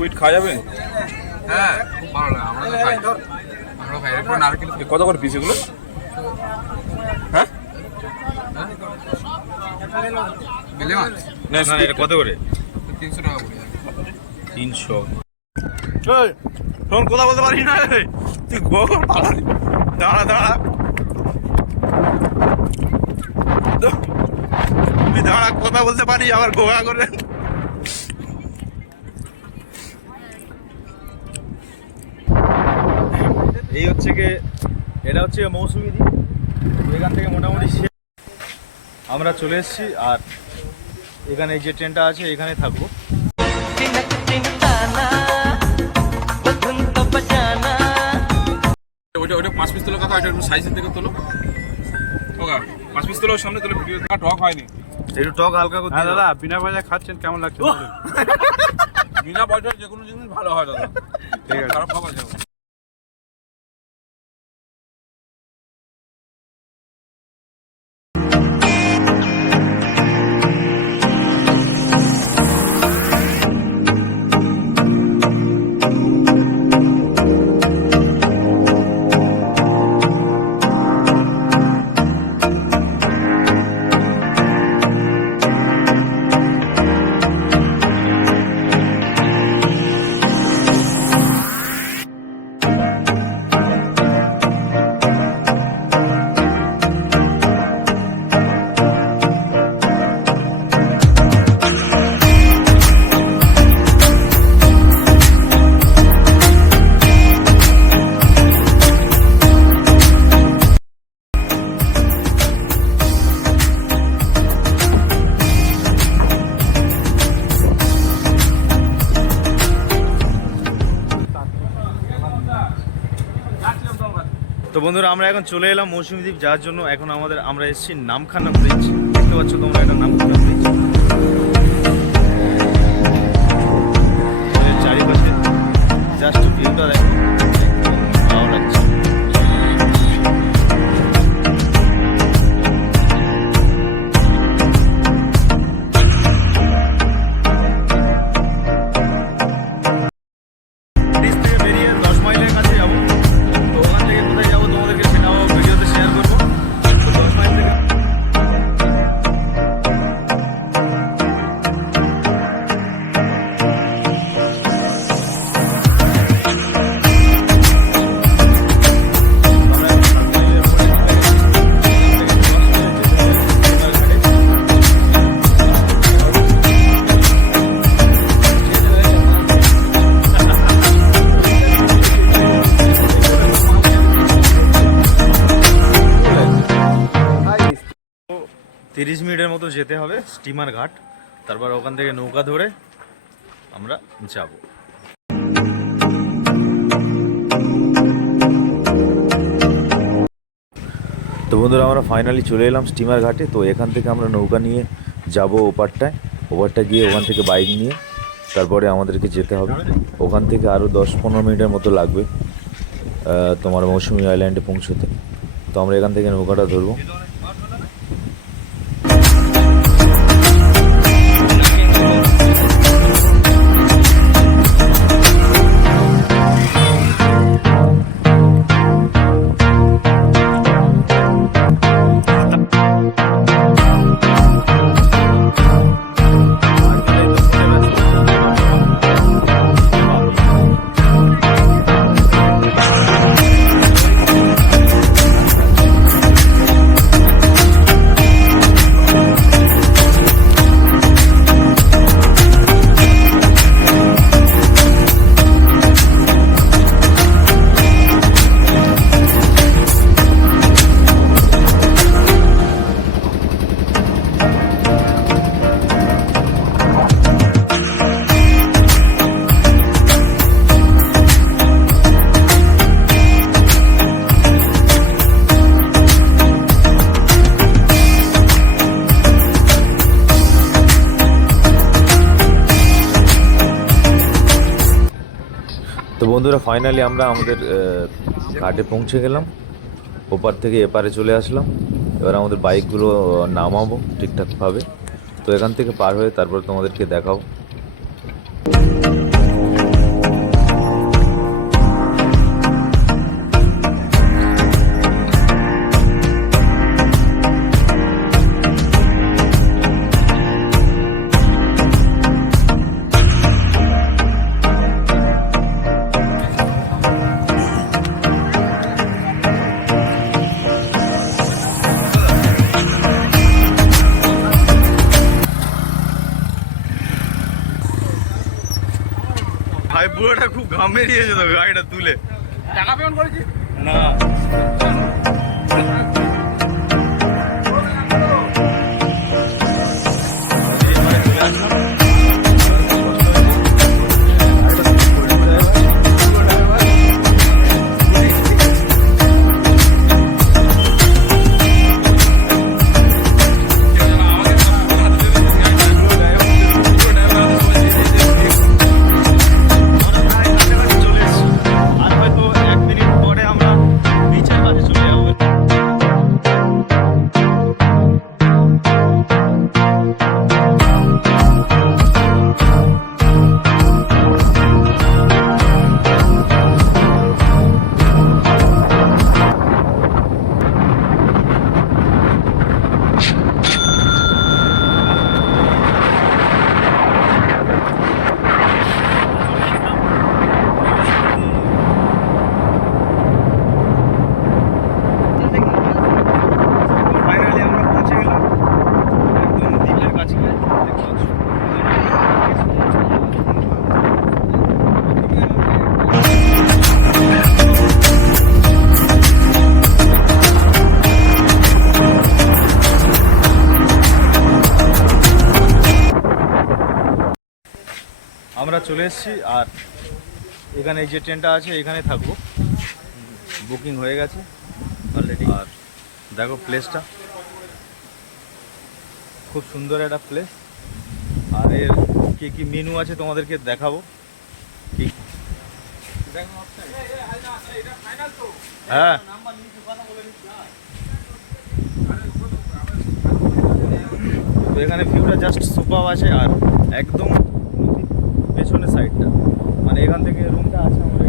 Squid খাওয়া যাবে? হ্যাঁ, খুব ভালো লাগে। আমরা তো খাই। আমরা খাই। এরপর নারকেল কত করে পিস এগুলো? হ্যাঁ বেলে মাছ না না, এটা কত করে? 300 টাকা পড়ে যাবে। 300। তখন কথা বলতে পারি না রে। তুই দাঁড়া দাঁড়া, তুই দাঁড়া, কথা বলতে পারি আবার গোয়া করে। এই হচ্ছে কি, এটা হচ্ছে মৌসুমী দ্বীপ। এখান থেকে মোটামুটি আমরা চলে এসেছি। আর এখানে যে ট্রেনটা আছে এখানে থাকবো। ওইটা 5 পিস তোলো কথা, ওইটা একটু সাইজের থেকে তোলো। ওকা 5 পিস তোলো, সামনে তোলো। ভিডিও টক হয়নি, একটু টক হালকা করতে। হ্যাঁ দাদা, বিনা পয়সা খাচ্ছেন, কেমন লাগছে? বিনা পয়সার যে কোনো জিনিস ভালো হয় দাদা, ঠিক আছে, খারাপ খাবার যাবে। তো বন্ধুরা, আমরা এখন চলে এলাম মৌসুমী দ্বীপ যাওয়ার জন্য। এখন আমরা এসেছি নামখানা ব্রিজ। দেখতে পাচ্ছ তোমরা, এটা নামখানা ব্রিজ। চারিপাশে জাস্ট ভিউটা দেখো, ভালো লাগছে। ব্রিজ থেকে বেরিয়ে 10 মাইলের কাছে যাবো। তো ওখান থেকে কোথায় যাবো তোমাদেরকে সেটাও ভিডিওতে শেয়ার করবো। তো 10 মাইল থেকে তো 30 মিনিটের মতো যেতে হবে স্টিমার ঘাট। তারপর ওখান থেকে নৌকা ধরে আমরা যাব। তো বন্ধুরা, আমরা ফাইনালি চলে এলাম স্টিমার ঘাটে। তো এখান থেকে আমরা নৌকা নিয়ে যাব ওপারটায়। ওপারটা গিয়ে ওখান থেকে বাইক নিয়ে তারপরে আমাদেরকে যেতে হবে। ওখান থেকে আরও 10-15 মিনিটের মতো লাগবে তোমার মৌসুমী আইল্যান্ডে পৌঁছতে। তো আমরা এখান থেকে নৌকাটা ধরবো। তো বন্ধুরা, ফাইনালি আমরা আমাদের ঘাটে পৌঁছে গেলাম। ওপার থেকে এপারে চলে আসলাম। এবার আমাদের বাইকগুলো নামাবো ঠিকঠাকভাবে। তো এখান থেকে পার হয়ে তারপর তোমাদেরকে দেখাও। ভাই পুরোটা খুব ঘাম বেরিয়েছে তো গাড়িটা তুলে। টাকা পেমেন্ট করেছি না আর হয়তো 1 মিনিট পরে আমরা নিচের কাছে চলে যাবো। ফাইনালি আমরা পৌঁছে গেলাম একদম দ্বীপের কাছে। দেখতে পাচ্ছ। আমরা চলে এসেছি আর এখানে এই যে ট্রেনটা আছে এখানে থাকবো, বুকিং হয়ে গেছে অলরেডি। আর দেখো প্লেসটা খুব সুন্দর একটা প্লেস। আর এর কি কি মেনু আছে তোমাদেরকে দেখাবো। কি হ্যাঁ তো এখানে ভিউটা জাস্ট সুপার আছে। আর একদম পেছনের সাইডটা মানে এখান থেকে রুমটা আছে আমাদের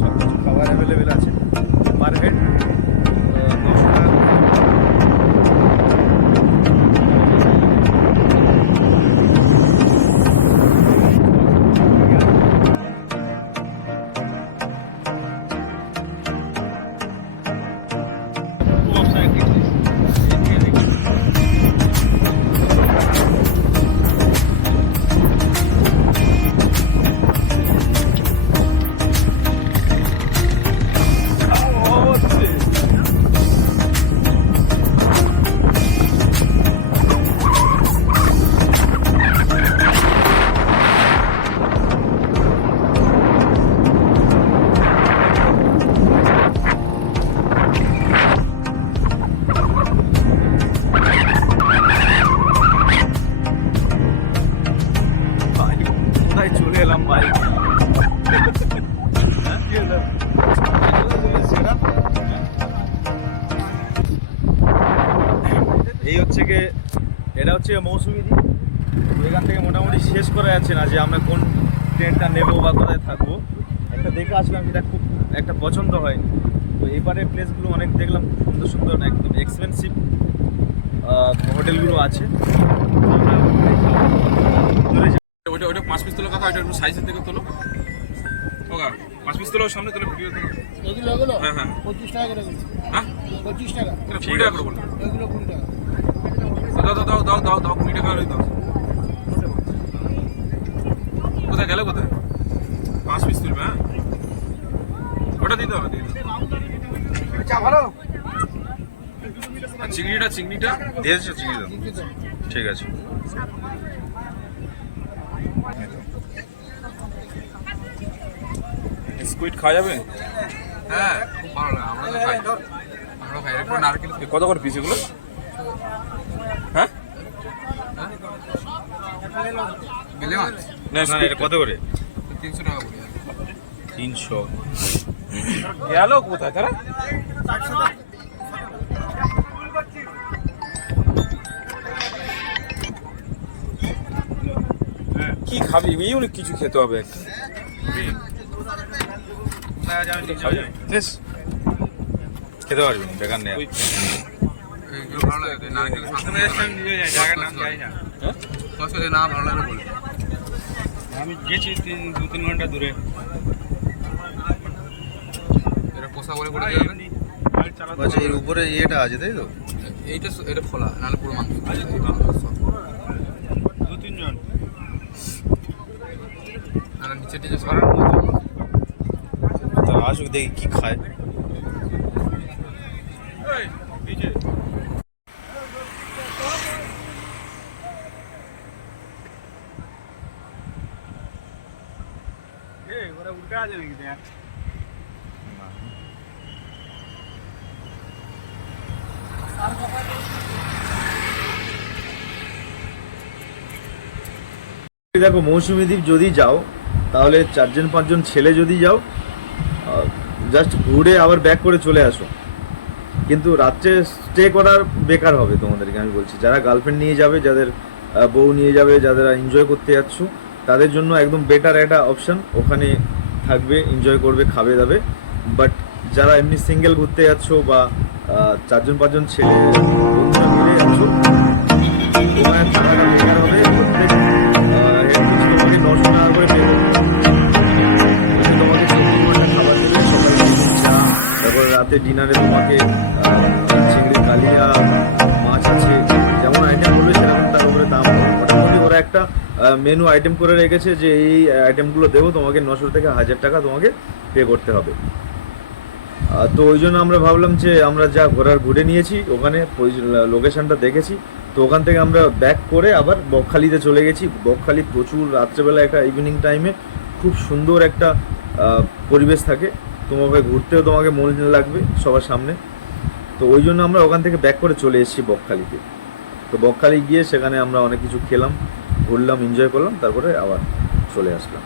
সব কিছু খাবার অ্যাভেলেবেল আছে পার হেড 900 টাকা। কোথায় চলে এলাম ভাই। এই হচ্ছে কি, এটা হচ্ছে মৌসুমী দ্বীপ। তো এখান থেকে মোটামুটি শেষ করা যাচ্ছে না যে আমরা কোন ট্রেনটা নেবো বা কোথায় থাকবো। একটা দেখে আসলাম যেটা খুব একটা পছন্দ হয়নি। তো এইবারের প্লেসগুলো অনেক দেখলাম সুন্দর সুন্দর, একদম এক্সপেন্সিভ হোটেলগুলো আছে। ওইটা 5 পিস তোলো কথা, ওইটা একটু সাইজের থেকে তোলো। ওকা 5 পিস তোলো, সামনে তোলো, ভিডিও তোলো। এগুলো হ্যাঁ হ্যাঁ 25 টাকা করে বলছি। হ্যাঁ 25 টাকা। এটা 20 টাকা করে বলো। এগুলো 20 টাকা। দাও 20 টাকা করে দাও। কোথায় গেলে কোথায়? 5 পিস তুলবে। হ্যাঁ ওটা দিতে হবে, দিয়ে দাও। চা ভালো? আর চিংড়িটা দিয়েছো চিংড়ি দাও, ঠিক আছে। স্কুইড খাওয়া যাবে? হ্যাঁ খুব ভালো লাগে, আমরা তো খাই। আমরা খাই। এরপর নারকেল কত করে পিস এগুলো? হ্যাঁ গেলে মাছ না না, এটা কত করে? 300 টাকা পড়ে যাবে। 300। গেল কোথায় তারা? কি খাবি? ইউনিক কিছু খেতে হবে একটা। বেশ খেতে পারবি না, বেকার নেই। আমি গেছি 2-3 ঘন্টা দূরে। আচ্ছা, এর উপরে ইয়েটা আছে তাই তো? এটা খোলা, নাহলে পুরো মাংস। 2-3 জন। যে সরার তা আসুক দেখি কি খায়। দেখো মৌসুমী দ্বীপ যদি যাও তাহলে 4-5 ছেলে যদি যাও জাস্ট ঘুরে আবার ব্যাক করে চলে আসো, কিন্তু রাত্রে স্টে করার বেকার হবে তোমাদেরকে আমি বলছি। যারা গার্লফ্রেন্ড নিয়ে যাবে, যাদের বউ নিয়ে যাবে, যারা এনজয় করতে যাচ্ছ, তাদের জন্য একদম বেটার একটা অপশান। ওখানে থাকবে, এনজয় করবে, খাবে দাবে। বাট যারা এমনি সিঙ্গেল ঘুরতে যাচ্ছ বা 4-5 ছেলে বন্ধুরা মিলে যাচ্ছ, ওখানে থাকাটা বেকার হবে। প্রত্যেক তোমাকে 900 টাকা করে পে করতে হবে। তোমাকে 24 ঘন্টা খাবার দেবে, সকালে চা, তারপরে রাতে ডিনারে তোমাকে চিংড়ি, কালিয়া, মাছ আছে, যেমন আইটেম করবে সেরকম তার উপরে দাম হবে। মোটামুটি ওরা একটা মেনু আইটেম করে রেখেছে যে এই আইটেমগুলো দেবো তোমাকে, 900 থেকে 1000 টাকা তোমাকে পে করতে হবে। তো ওই জন্য আমরা ভাবলাম যে আমরা যা ঘুরে নিয়েছি, ওখানে লোকেশনটা দেখেছি, তো ওখান থেকে আমরা ব্যাক করে আবার বকখালিতে চলে গেছি। বকখালি প্রচুর রাত্রেবেলা একটা ইভিনিং টাইমে খুব সুন্দর একটা পরিবেশ থাকে, তোমাকে ঘুরতেও তোমাকে মন লাগবে সবার সামনে। তো ওই জন্য আমরা ওখান থেকে ব্যাক করে চলে এসেছি বকখালিতে। তো বকখালি গিয়ে সেখানে আমরা অনেক কিছু খেলাম, ঘুরলাম, এনজয় করলাম, তারপরে আবার চলে আসলাম।